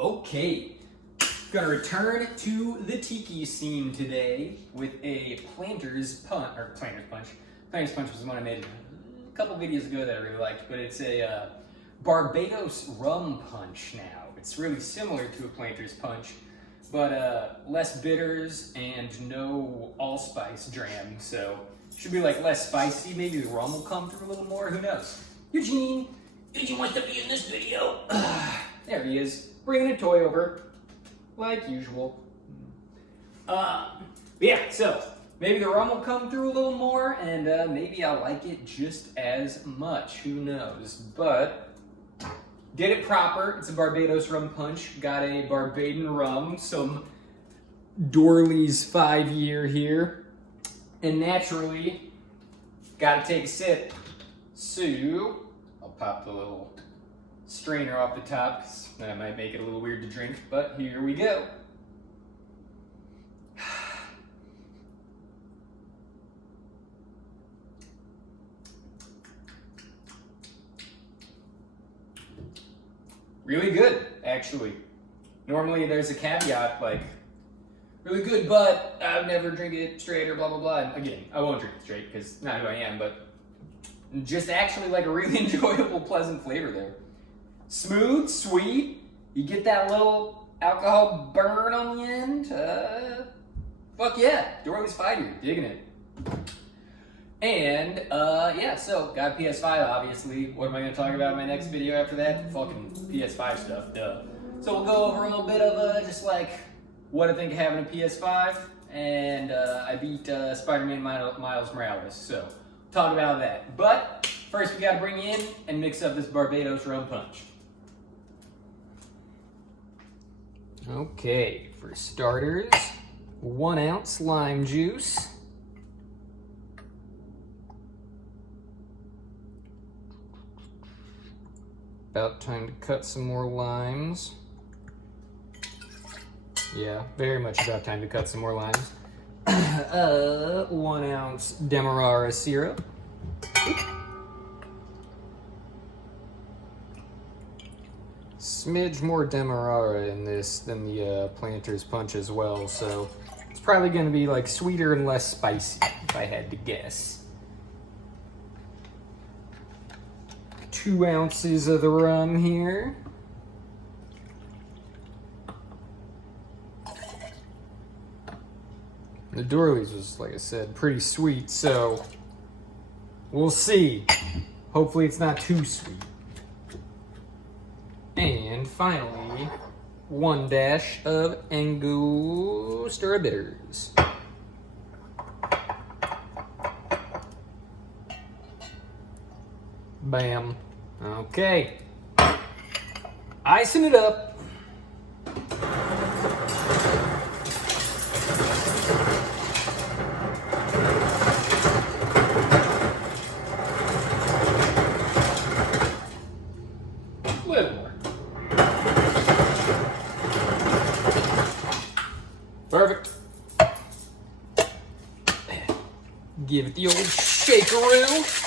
Okay, gonna return to the tiki scene today with a Planters Punch. Planters Punch was one I made a couple videos ago that I really liked, but it's a Barbados Rum Punch now. It's really similar to a Planters Punch, but less bitters and no allspice dram, so should be like less spicy. Maybe the rum will come through a little more, who knows? Eugene wants to be in this video. There he is, bringing a toy over, like usual. Yeah, so maybe the rum will come through a little more, and maybe I'll like it just as much, who knows? But did it proper. It's a Barbados Rum Punch. Got a Barbadian rum, some Dorley's 5-year here, and naturally, gotta take a sip. So I'll pop the little strainer off the top, because that might make it a little weird to drink, but here we go. Really good, actually. Normally there's a caveat, like, really good, but I would never drink it straight or blah, blah, blah. And again, I won't drink it straight, because not who I am, but just actually like a really enjoyable, pleasant flavor there. Smooth, sweet, you get that little alcohol burn on the end. Fuck yeah, Dorley's 5-year, digging it. And yeah, so got a PS5, obviously. What am I going to talk about in my next video after that? Fucking PS5 stuff, duh. So we'll go over a little bit of just like what I think of having a PS5, and I beat Spider-Man Miles Morales, so talk about that. But first we got to bring in and mix up this Barbados Rum Punch. Okay, for starters, 1 ounce lime juice. About time to cut some more limes. Yeah, very much about time to cut some more limes. 1 ounce Demerara syrup. Smidge more Demerara in this than the Planters Punch as well, so it's probably going to be like sweeter and less spicy, if I had to guess. 2 ounces of the rum here. The Dorley's was, like I said, pretty sweet, so we'll see. Hopefully it's not too sweet. And finally, 1 dash of Angostura bitters. Bam. Okay. Icing it up. Little more. Perfect. Give it the old shakeroo.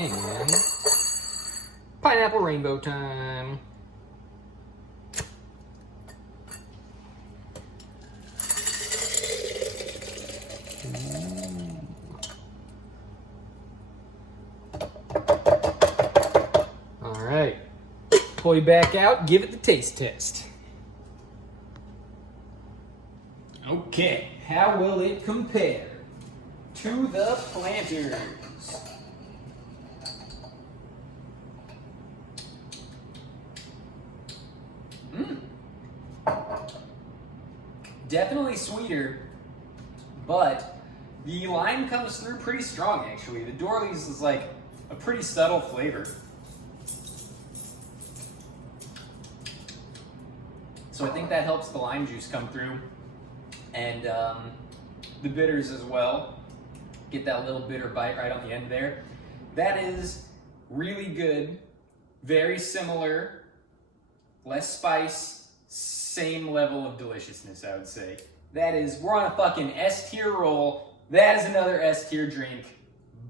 And pineapple rainbow time. All right, pull you back out, give it the taste test. Okay, how will it compare to the Planters? Definitely sweeter, but the lime comes through pretty strong, actually. The Dorley's is like a pretty subtle flavor. So I think that helps the lime juice come through, and the bitters as well. Get that little bitter bite right on the end there. That is really good, very similar, less spice, same level of deliciousness, I would say. That is, we're on a fucking S tier roll. That is another S tier drink.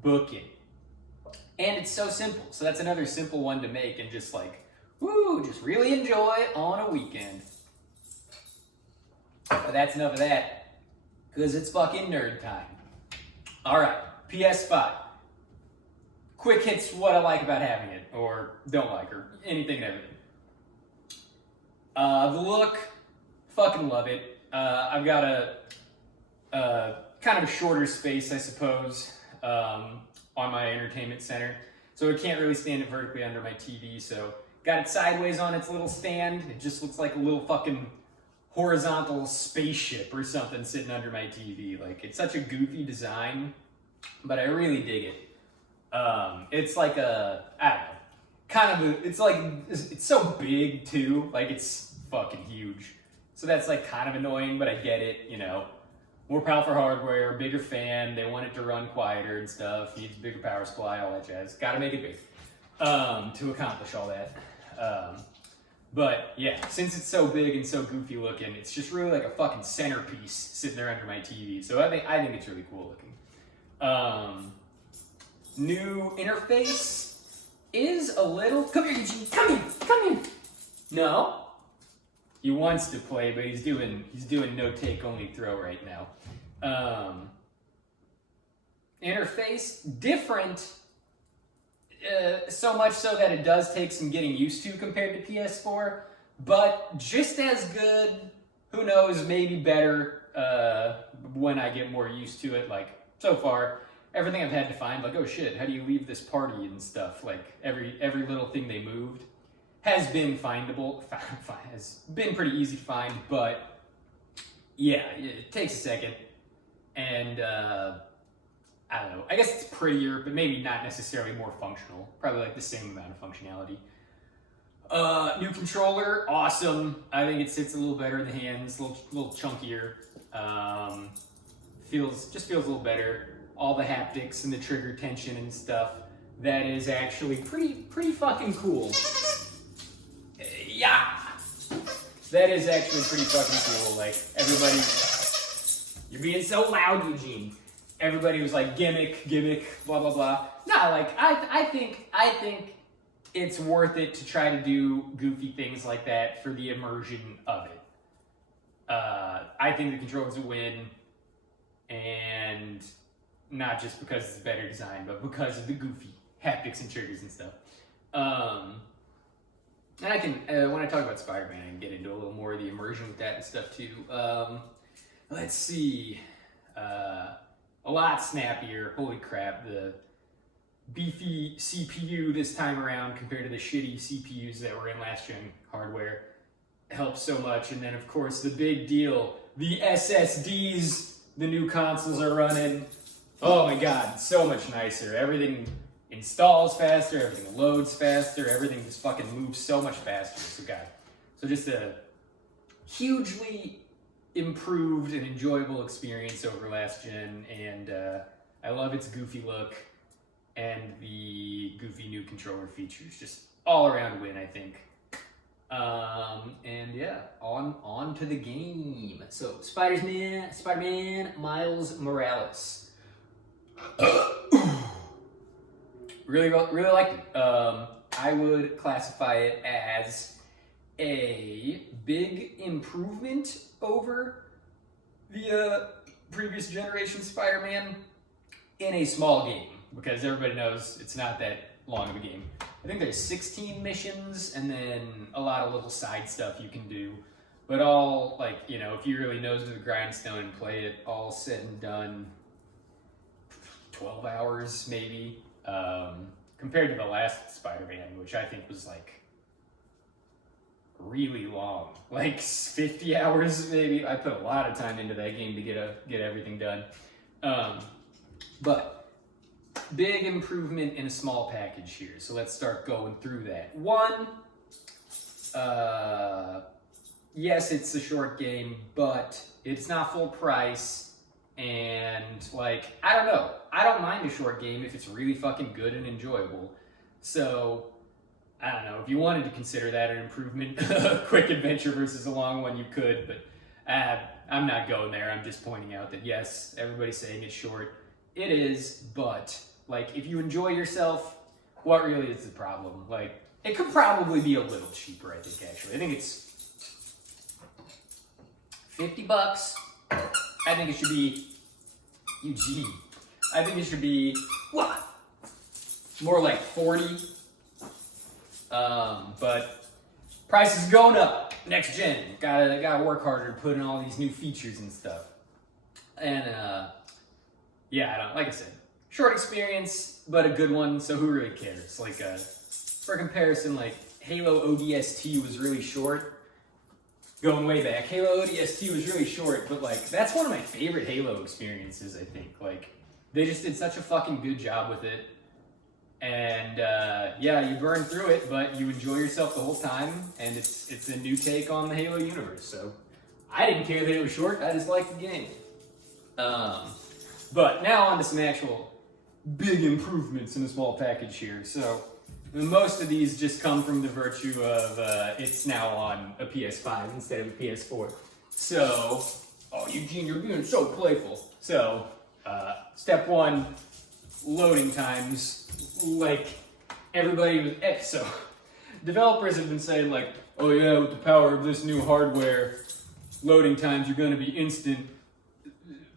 booking. And it's so simple. So that's another simple one to make and just like, woo, just really enjoy on a weekend. But that's enough of that, because it's fucking nerd time. All right, PS5. Quick hits what I like about having it, or don't like, or anything and everything. The look, fucking love it. I've got a kind of a shorter space, I suppose, on my entertainment center. So it can't really stand it vertically under my TV, so got it sideways on its little stand. It just looks like a little fucking horizontal spaceship or something sitting under my TV. Like, it's such a goofy design, but I really dig it. It's like a, I don't know, kind of it's like, it's so big too, like it's fucking huge. So that's like kind of annoying, but I get it, you know. More powerful hardware, bigger fan, they want it to run quieter and stuff, needs a bigger power supply, all that jazz. Gotta make it big to accomplish all that. But yeah, since it's so big and so goofy looking, it's just really like a fucking centerpiece sitting there under my TV. So I think it's really cool looking. New interface is a little, come here, Eugene, come here. No. He wants to play, but he's doing no take, only throw right now. Interface, different, so much so that it does take some getting used to compared to PS4, but just as good, who knows, maybe better when I get more used to it. Like, so far, everything I've had to find, like, oh shit, how do you leave this party and stuff, like, every little thing they moved has been findable, has been pretty easy to find, but yeah, it takes a second, and I don't know, I guess it's prettier, but maybe not necessarily more functional, probably like the same amount of functionality. New controller, awesome. I think it sits a little better in the hands, a little chunkier, just feels a little better. All the haptics and the trigger tension and stuff, that is actually pretty fucking cool. Yeah! That is actually pretty fucking cool. Like, everybody, you're being so loud, Eugene. Everybody was like, gimmick, blah, blah, blah. No, like, I think it's worth it to try to do goofy things like that for the immersion of it. I think the controller's a win, and not just because it's better design, but because of the goofy haptics and triggers and stuff. And I can, when I talk about Spider-Man, I can get into a little more of the immersion with that and stuff too. Let's see. A lot snappier. Holy crap, the beefy CPU this time around compared to the shitty CPUs that were in last gen hardware helps so much. And then, of course, the big deal, the SSDs the new consoles are running. Oh my god, so much nicer. Everything installs faster, everything loads faster, everything just fucking moves so much faster. So just a hugely improved and enjoyable experience over last gen, and I love its goofy look and the goofy new controller features. Just all around win, I think. And yeah, on to the game. So Spider-Man Miles Morales. Really liked it. I would classify it as a big improvement over the previous generation Spider-Man in a small game, because everybody knows it's not that long of a game. I think there's 16 missions and then a lot of little side stuff you can do, but all, like, you know, if you really nose to the grindstone and play it, all said and done, 12 hours maybe, compared to the last Spider-Man, which I think was like really long, like 50 hours maybe. I put a lot of time into that game to get everything done. But big improvement in a small package here. So let's start going through that. One, yes, it's a short game, but it's not full price. And, like, I don't know. I don't mind a short game if it's really fucking good and enjoyable. So, I don't know. If you wanted to consider that an improvement, a quick adventure versus a long one, you could. But I'm not going there. I'm just pointing out that, yes, everybody's saying it's short. It is, but Like, if you enjoy yourself, what really is the problem? Like, it could probably be a little cheaper, I think, actually. I think it's $50. I think it should be, Eugene, I think it should be, what? More like 40. But price is going up. Next gen. Gotta work harder to put in all these new features and stuff. And, yeah, I don't, like I said, short experience, but a good one, so who really cares? Like, for comparison, like, Halo ODST was really short. Going way back, Halo ODST was really short, but, like, that's one of my favorite Halo experiences, I think. Like, they just did such a fucking good job with it. And, yeah, you burn through it, but you enjoy yourself the whole time, and it's a new take on the Halo universe, so I didn't care that it was short, I just liked the game. But now on to some actual big improvements in a small package here. So most of these just come from the virtue of it's now on a PS5 instead of a PS4. So, oh Eugene, you're being so playful. So, step one, loading times. Like everybody was, so developers have been saying like, oh yeah, with the power of this new hardware, loading times are going to be instant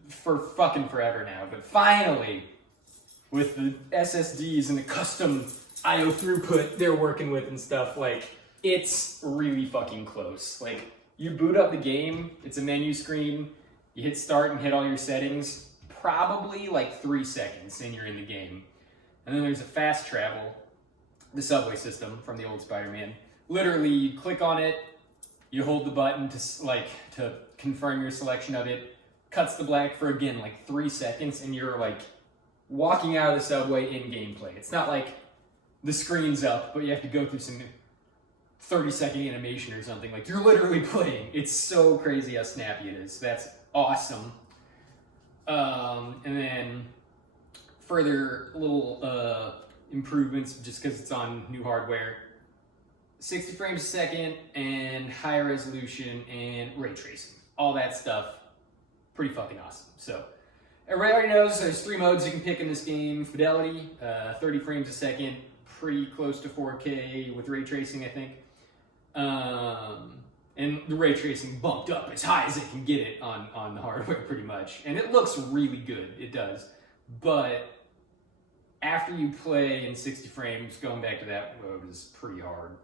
for fucking forever now. But finally, with the SSDs and the custom IO throughput they're working with and stuff, like, it's really fucking close. Like, you boot up the game, it's a menu screen, you hit start and hit all your settings, probably like 3 seconds and you're in the game. And then there's a fast travel, the subway system from the old Spider-Man. Literally, you click on it, you hold the button to confirm your selection of it, cuts to black for, again, like 3 seconds, and you're like walking out of the subway in gameplay. It's not like the screen's up, but you have to go through some 30-second animation or something. Like, you're literally playing. It's so crazy how snappy it is. That's awesome. And then further little improvements, just because it's on new hardware. 60 frames a second and high resolution and ray tracing. All that stuff, pretty fucking awesome. So, everybody already knows there's 3 modes you can pick in this game. Fidelity, 30 frames a second, pretty close to 4K with ray tracing, I think. And the ray tracing bumped up as high as it can get it on the hardware, pretty much. And it looks really good, it does. But after you play in 60 frames, going back to that mode is pretty hard.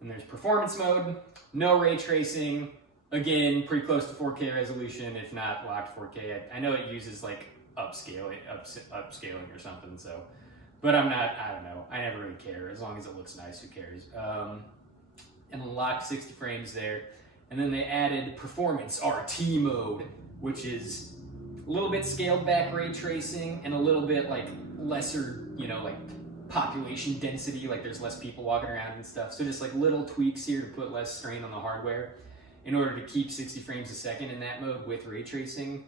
And there's performance mode, no ray tracing, again, pretty close to 4K resolution, if not locked 4K. I know it uses like upscaling or something, so. But I don't know, I never really care. As long as it looks nice, who cares? And locked 60 frames there. And then they added performance RT mode, which is a little bit scaled back ray tracing and a little bit like lesser, like population density, like there's less people walking around and stuff. So just like little tweaks here to put less strain on the hardware in order to keep 60 frames a second in that mode with ray tracing.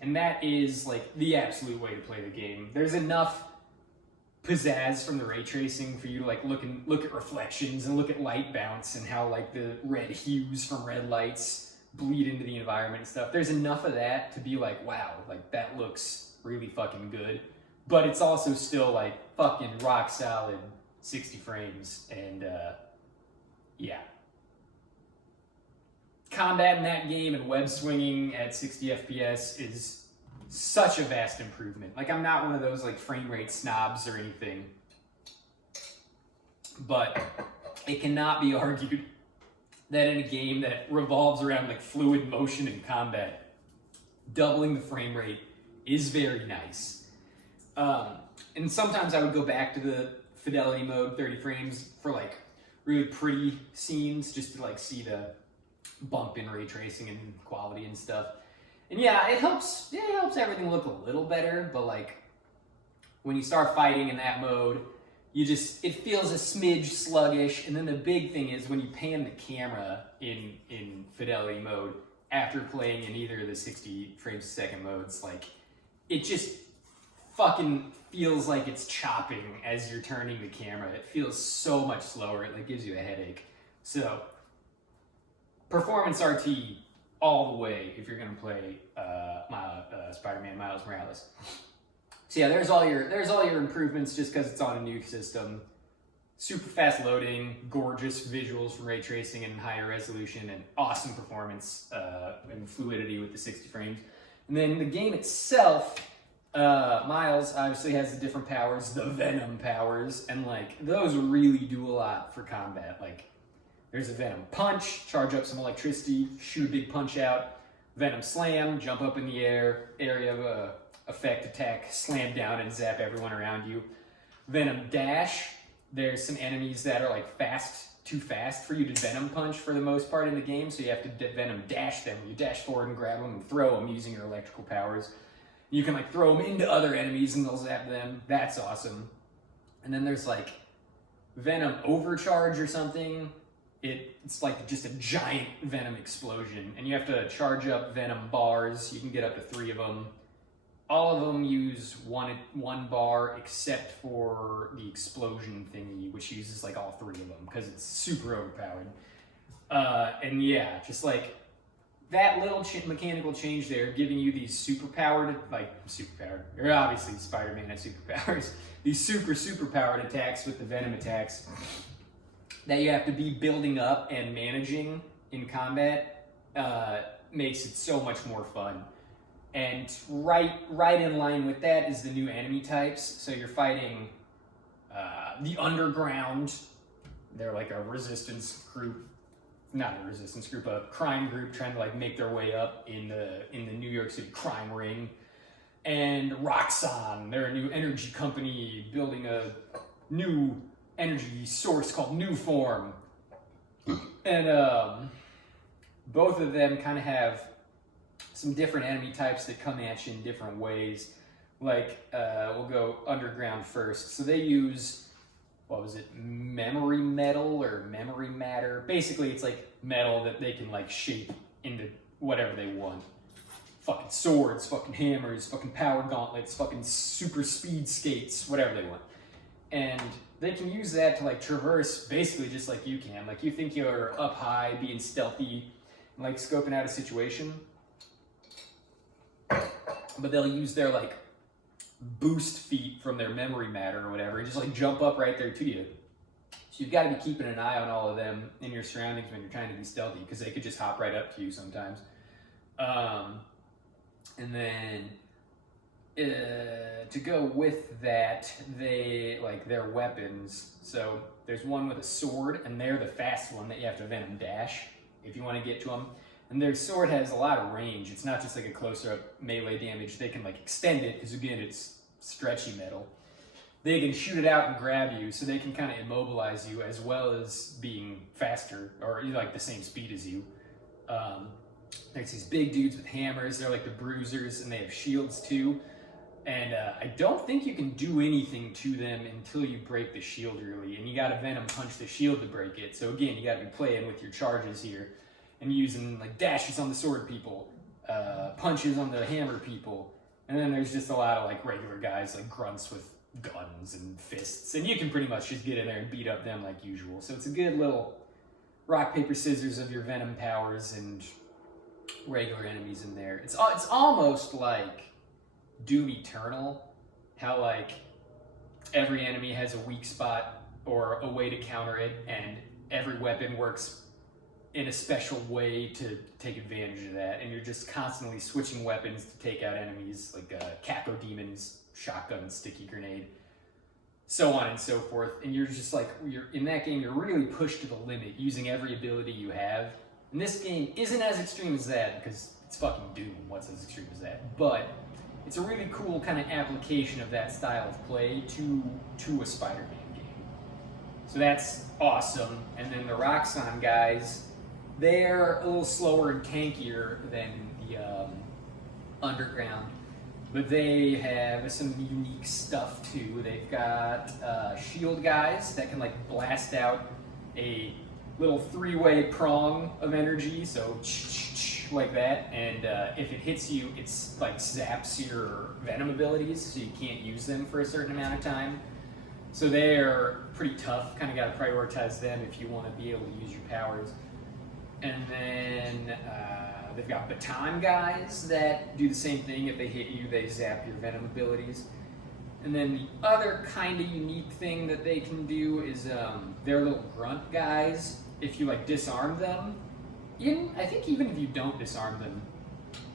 And that is like the absolute way to play the game. There's enough pizzazz from the ray tracing for you to like look at reflections and look at light bounce and how like the red hues from red lights bleed into the environment and stuff. There's enough of that to be like, wow, like that looks really fucking good. But it's also still like fucking rock solid 60 frames and yeah. Combat in that game and web swinging at 60 FPS is such a vast improvement. Like, I'm not one of those like frame rate snobs or anything, but it cannot be argued that in a game that revolves around like fluid motion and combat, doubling the frame rate is very nice. And sometimes I would go back to the fidelity mode, 30 frames, for like really pretty scenes, just to like see the bump in ray tracing and quality and stuff. And yeah, it helps everything look a little better, but like when you start fighting in that mode, it feels a smidge sluggish. And then the big thing is when you pan the camera in fidelity mode after playing in either of the 60 frames a second modes, like it just fucking feels like it's chopping as you're turning the camera. It feels so much slower, it like gives you a headache. So performance RT all the way if you're gonna play Spider-Man Miles Morales. So yeah, there's all your improvements just because it's on a new system. Super fast loading, gorgeous visuals from ray tracing and higher resolution, and awesome performance and fluidity with the 60 frames. And then the game itself, Miles obviously has the different powers, the Venom powers, and like those really do a lot for combat. Like there's a Venom Punch, charge up some electricity, shoot a big punch out. Venom Slam, jump up in the air, area of effect attack, slam down and zap everyone around you. Venom Dash, there's some enemies that are like too fast for you to Venom Punch for the most part in the game, so you have to Venom Dash them. You dash forward and grab them and throw them using your electrical powers. You can like throw them into other enemies and they'll zap them. That's awesome. And then there's like Venom Overcharge or something. It's like just a giant Venom explosion, and you have to charge up Venom bars. You can get up to 3 of them. All of them use one bar except for the explosion thingy, which uses like all 3 of them because it's super overpowered. And yeah, just like that little mechanical change there, giving you these superpowered, or obviously Spider-Man has superpowers, these super powered attacks with the Venom attacks that you have to be building up and managing in combat, makes it so much more fun. And right in line with that is the new enemy types. So you're fighting the Underground. They're like a resistance group, not a resistance group, a crime group trying to like make their way up in the New York City crime ring. And Roxxon, they're a new energy company building a new energy source called New Form. And both of them kind of have some different enemy types that come at you in different ways. Like, we'll go Underground first. So they use, memory metal or memory matter. Basically, it's like metal that they can like shape into whatever they want. Fucking swords, fucking hammers, fucking power gauntlets, fucking super speed skates, whatever they want. And they can use that to like traverse basically just like you can. Like you think you're up high, being stealthy, and like scoping out a situation. But they'll use their like boost feet from their memory matter or whatever and just like jump up right there to you. So you've got to be keeping an eye on all of them in your surroundings when you're trying to be stealthy, because they could just hop right up to you sometimes. And then to go with that, they like their weapons. So there's one with a sword, and they're the fast one that you have to Venom Dash if you want to get to them. And their sword has a lot of range. It's not just like a closer up melee damage. They can like extend it because again, it's stretchy metal. They can shoot it out and grab you, so they can kind of immobilize you as well as being faster or like the same speed as you. There's these big dudes with hammers. They're like the bruisers, and they have shields too. And I don't think you can do anything to them until you break the shield early, and you got to Venom Punch the shield to break it. So again, you got to be playing with your charges here and using like dashes on the sword people, punches on the hammer people, and then there's just a lot of like regular guys like grunts with guns and fists, and you can pretty much just get in there and beat up them like usual. So it's a good little rock paper scissors of your Venom powers and regular enemies in there. It's almost like Doom Eternal, how like every enemy has a weak spot or a way to counter it, and every weapon works in a special way to take advantage of that, and you're just constantly switching weapons to take out enemies, like Caco Demons, shotgun, sticky grenade, so on and so forth. And you're just like, you're in that game, you're really pushed to the limit, using every ability you have. And this game isn't as extreme as that, because it's fucking Doom. What's as extreme as that? But it's a really cool kind of application of that style of play to a Spider-Man game. So that's awesome. And then the Roxxon guys, they're a little slower and tankier than the Underground, but they have some unique stuff too. They've got shield guys that can like blast out a little 3-way prong of energy, so like that, and if it hits you, it's like zaps your Venom abilities, so you can't use them for a certain amount of time. So they're pretty tough, kind of got to prioritize them if you want to be able to use your powers. And then they've got baton guys that do the same thing. If they hit you, they zap your Venom abilities. And then the other kind of unique thing that they can do is their little grunt guys. If you like disarm them, I think even if you don't disarm them,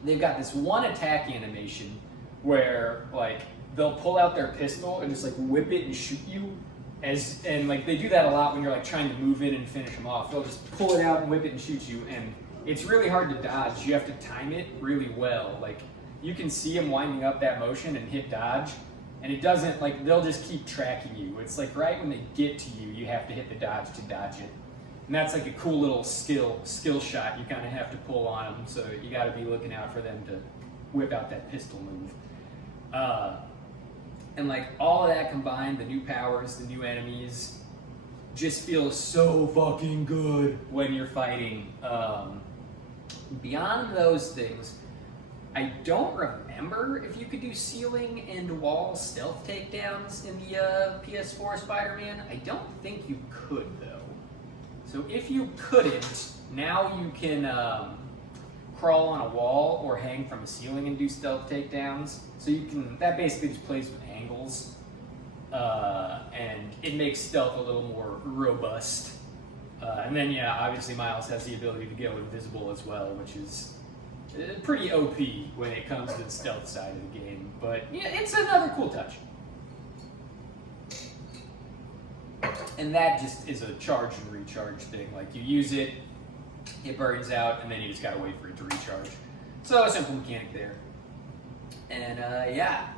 they've got this one attack animation where like they'll pull out their pistol and just like whip it and shoot you. And like they do that a lot when you're like trying to move in and finish them off. They'll just pull it out and whip it and shoot you, and it's really hard to dodge. You have to time it really well. Like you can see them winding up that motion and hit dodge. And it doesn't, like, they'll just keep tracking you. It's like right when they get to you, you have to hit the dodge to dodge it. And that's like a cool little skill shot you kind of have to pull on them. So you got to be looking out for them to whip out that pistol move. And like all of that combined, the new powers, the new enemies, just feels so fucking good when you're fighting. Beyond those things, I don't remember if you could do ceiling and wall stealth takedowns in the PS4 Spider-Man. I don't think you could, though. So if you couldn't, now you can crawl on a wall or hang from a ceiling and do stealth takedowns. So you can, that basically just plays with angles. And it makes stealth a little more robust. And then, yeah, obviously Miles has the ability to go invisible as well, which is pretty OP when it comes to the stealth side of the game, but yeah, it's another cool touch. And that just is a charge and recharge thing. Like you use it, it burns out, and then you just gotta wait for it to recharge. So a simple mechanic there. And yeah,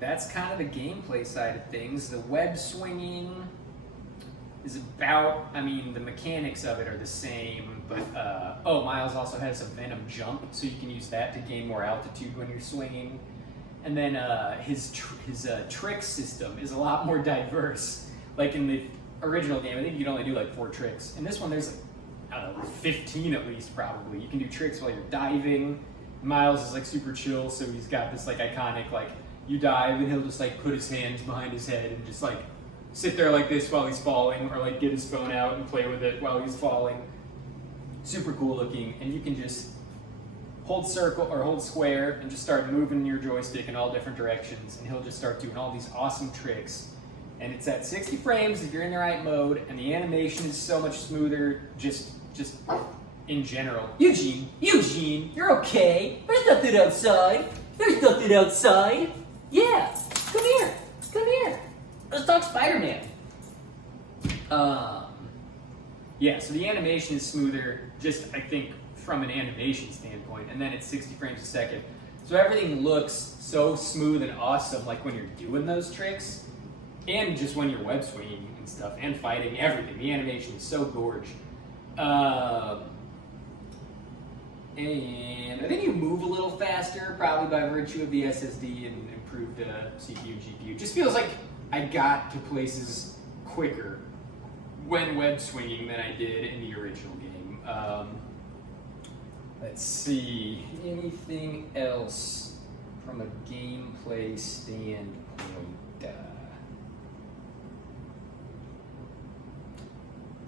that's kind of the gameplay side of things. The web swinging is about, I mean, the mechanics of it are the same, but, Miles also has a Venom Jump, so you can use that to gain more altitude when you're swinging. And then his trick system is a lot more diverse. Like in the original game, I think you can only do like 4 tricks. In this one, there's like, I don't know, 15 at least probably. You can do tricks while you're diving. Miles is like super chill, so he's got this like iconic, like, you dive and he'll just like put his hands behind his head and just like sit there like this while he's falling, or like get his phone out and play with it while he's falling. Super cool looking, and you can just hold circle or hold square and just start moving your joystick in all different directions, and he'll just start doing all these awesome tricks. And it's at 60 frames if you're in the right mode, and the animation is so much smoother, just in general. Eugene, you're okay. There's nothing outside. Yeah, come here. Let's talk Spider-Man. Yeah, so the animation is smoother, just I think from an animation standpoint, and then it's 60 frames a second. So everything looks so smooth and awesome, like when you're doing those tricks, and just when you're web swinging and stuff, and fighting, everything. The animation is so gorge. And I think you move a little faster, probably by virtue of the SSD and improved CPU and GPU. Just feels like I got to places quicker when web swinging than I did in the original game. Let's see, anything else from a gameplay standpoint?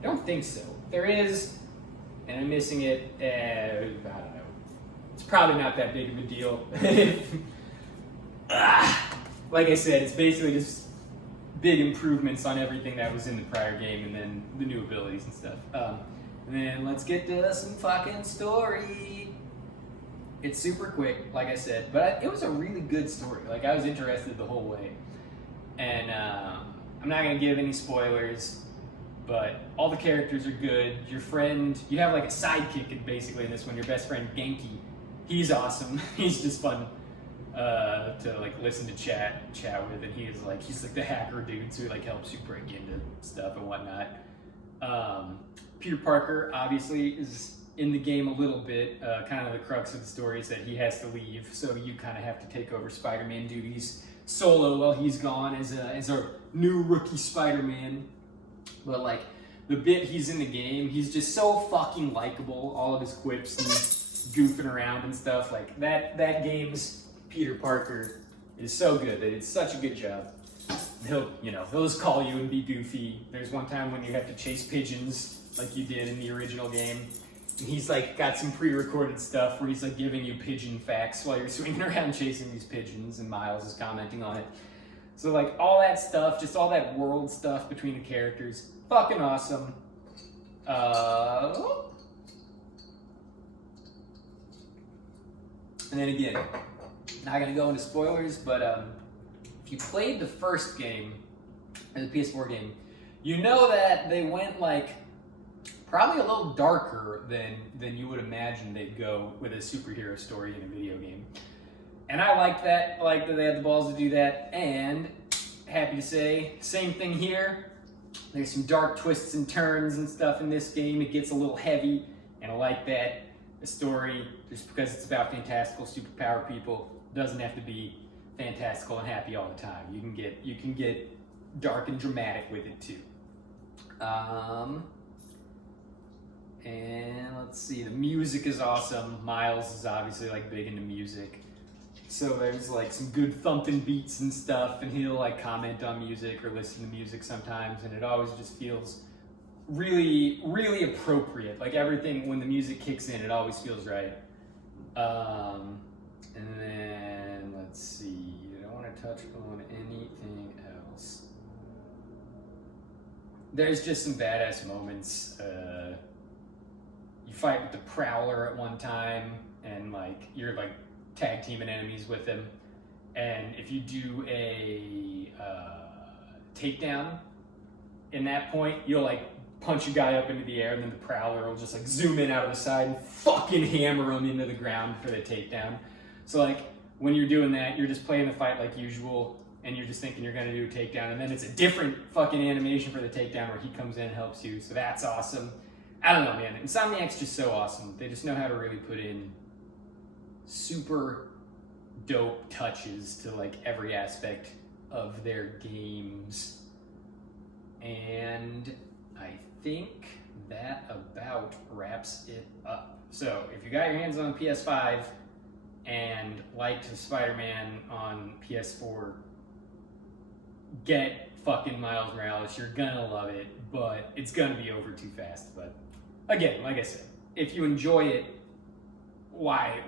I don't think so. There is, and I'm missing it, I don't know. It's probably not that big of a deal. Like I said, it's basically just big improvements on everything that was in the prior game, and then the new abilities and stuff. And then let's get to some fucking story. It's super quick, like I said, but it was a really good story. Like, I was interested the whole way. And I'm not gonna give any spoilers, but all the characters are good. Your friend, you have like a sidekick basically in this one, your best friend Genki. He's awesome. He's just fun to like listen to chat with, and he's like the hacker dude, so he like helps you break into stuff and whatnot. Peter Parker obviously is in the game a little bit. Kind of the crux of the story is that he has to leave, so you kind of have to take over Spider-Man duties solo while he's gone as our new rookie Spider-Man. But like the bit he's in the game, he's just so fucking likable. All of his quips and goofing around and stuff, like that game's Peter Parker is so good. They did such a good job. He'll just call you and be goofy. There's one time when you have to chase pigeons like you did in the original game, He's like got some pre-recorded stuff where he's like giving you pigeon facts while you're swinging around chasing these pigeons, and Miles is commenting on it. So like all that stuff, just all that world stuff between the characters, fucking awesome. And then again, not gonna go into spoilers, but if you played the first game, or the PS4 game, you know that they went like probably a little darker than you would imagine they'd go with a superhero story in a video game. And I like that. I like that they had the balls to do that. And happy to say, same thing here. There's some dark twists and turns and stuff in this game. It gets a little heavy, and I like that. The story, just because it's about fantastical superpower people, doesn't have to be fantastical and happy all the time. You can get dark and dramatic with it too. And let's see, the music is awesome. Miles is obviously like big into music. So there's like some good thumping beats and stuff, and he'll like comment on music or listen to music sometimes, and it always just feels really, really appropriate. Like everything, when the music kicks in, it always feels right. And then, let's see, I don't want to touch on anything else. There's just some badass moments. You fight with the Prowler at one time, and like you're like tag teaming enemies with him. And if you do a takedown in that point, you'll like punch a guy up into the air, and then the Prowler will just like zoom in out of the side and fucking hammer him into the ground for the takedown. So like when you're doing that, you're just playing the fight like usual, and you're just thinking you're gonna do a takedown, and then it's a different fucking animation for the takedown where he comes in and helps you. So that's awesome. I don't know, man. Insomniac's just so awesome. They just know how to really put in super dope touches to like every aspect of their games. And I think that about wraps it up. So if you got your hands on PS5 and liked Spider-Man on PS4, get fucking Miles Morales. You're gonna love it, but it's gonna be over too fast. But again, like I said, if you enjoy it, why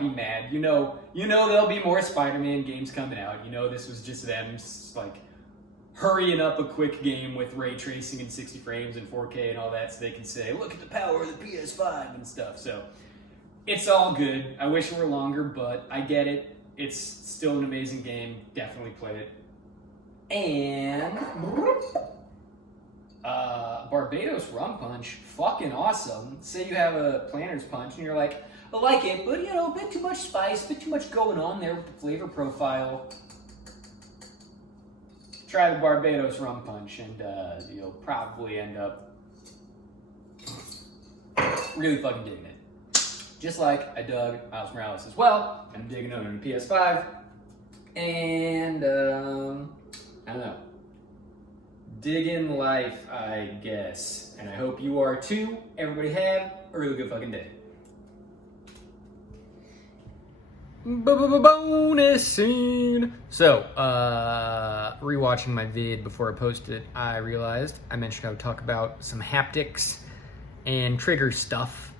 be mad? You know there'll be more Spider-Man games coming out. You know this was just them like hurrying up a quick game with ray tracing and 60 frames and 4K and all that, so they can say, look at the power of the PS5 and stuff. So it's all good. I wish it were longer, but I get it. It's still an amazing game. Definitely play it. And Barbados Rum Punch, fucking awesome. Say you have a Planter's Punch and you're like, I like it, but a bit too much spice, a bit too much going on there with the flavor profile. Try the Barbados Rum Punch, and you'll probably end up really fucking digging it. Just like I dug Miles Morales as well. I'm digging it on the PS5. And, I don't know. Digging life, I guess. And I hope you are too. Everybody have a really good fucking day. Bonus scene. So, rewatching my vid before I posted it, I realized I mentioned I would talk about some haptics and trigger stuff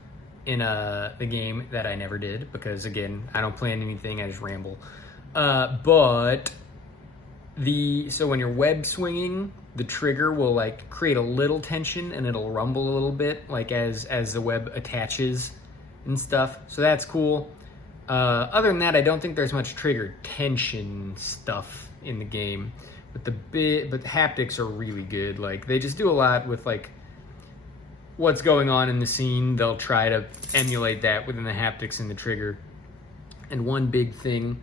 in the game that I never did, because again, I don't plan anything, I just ramble. But so when you're web swinging, the trigger will like create a little tension and it'll rumble a little bit, like as the web attaches and stuff. So that's cool. Other than that, I don't think there's much trigger tension stuff in the game, but the haptics are really good. Like they just do a lot with like what's going on in the scene. They'll try to emulate that within the haptics in the trigger. And one big thing,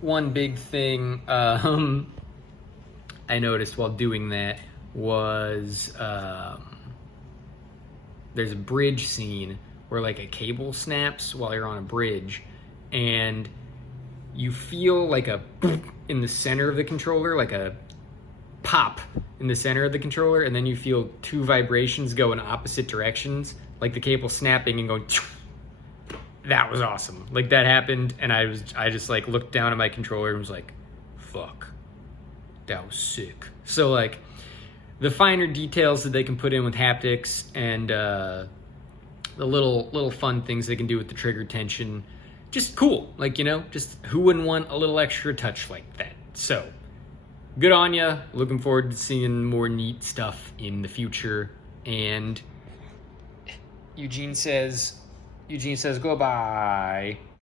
one big thing I noticed while doing that was there's a bridge scene where like a cable snaps while you're on a bridge, and you feel like a in the center of the controller, like a pop in the center of the controller, and then you feel two vibrations go in opposite directions, like the cable snapping and going. That was awesome. Like that happened, and I just like looked down at my controller and was like, fuck, that was sick. So like the finer details that they can put in with haptics and the little fun things they can do with the trigger tension. Just cool. Like, you know, just who wouldn't want a little extra touch like that? So, good on ya. Looking forward to seeing more neat stuff in the future. And Eugene says, goodbye.